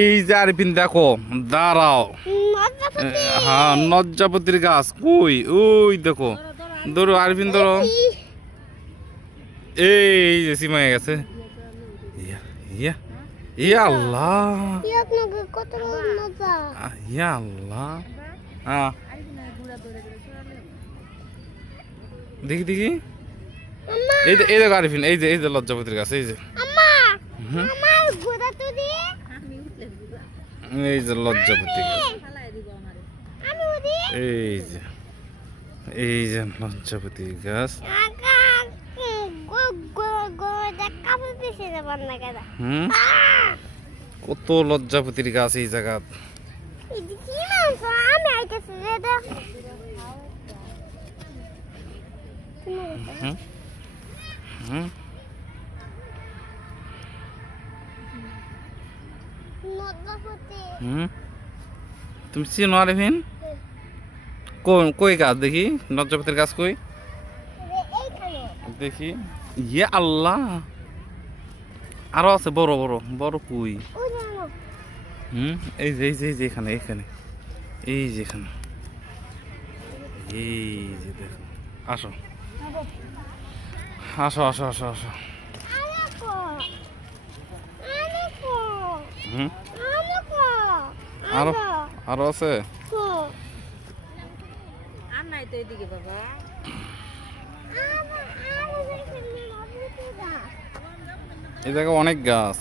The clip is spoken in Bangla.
এই যে আরিফিন দেখো, দাঁড়াও। হ্যাঁ, লজ্জাপতির গাছ কই? ওই দেখো, ধরো আরিফিন, ধরো। এই যে সীমায় গেছে। ইয়া ইয়া ইয়া আল্লাহ, ইয়া আল্লাহ। হ্যাঁ, দেখি দেখি। এই দেখো আরিফিন, এই যে লজ্জাপতির গাছ, এই যে এই যে লজ্জাপতি গাছ, এই যে লজ্জাপতি গাছ। কত লজ্জাপতির গাছ এই জায়গা। তুমি চিনো আরিফিন? কই গাছ দেখি, লজ্জাপতির গাছ কই দেখি। ইয়ে আল্লাহ, আরো আছে বড় বড় বড় কই? এই যে এখানে এখানে, এই যে এখানে, এই যে দেখো। আসো আসো আসো আসো আসো। আরো আরো আছে। এই জায়গায় অনেক গাছ।